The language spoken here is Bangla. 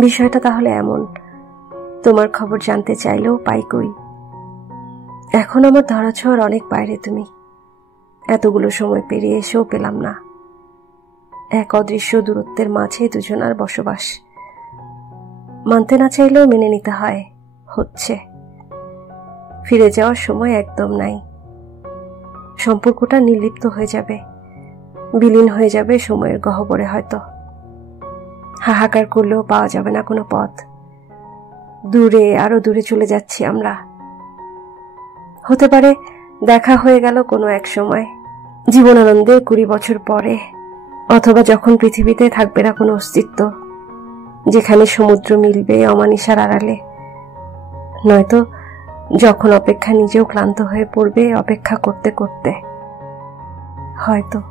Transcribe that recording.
বিষয়টা তাহলে এমন, তোমার খবর জানতে চাইলেও পাই কই। এখন আমার ধরাছোঁয়ার অনেক বাইরে তুমি। এতগুলো সময় পেরিয়ে এসেও পেলাম না। এক অদৃশ্য দূরত্বের মাঝে দুজনার বসবাস। মানতে না চাইলেও মেনে নিতে হয়, হচ্ছে। ফিরে যাওয়ার সময় একদম নাই। সম্পর্কটা নির্লিপ্ত হয়ে যাবে, বিলীন হয়ে যাবে সময়ের গহ্বরে। হয়তো হাহাকার করলেও পাওয়া যাবে না কোনো পথ। দূরে, আরো দূরে চলে যাচ্ছি আমরা। হতে পারে দেখা হয়ে গেল কোনো এক সময়, জীবনানন্দে 20 বছর পরে, অথবা যখন পৃথিবীতে থাকবে না কোনো অস্তিত্ব, যেখানে সমুদ্র মিলবে অমানিসার আড়ালে। নয়তো যখন অপেক্ষা নিজেও ক্লান্ত হয়ে পড়বে অপেক্ষা করতে করতে। হয়তো।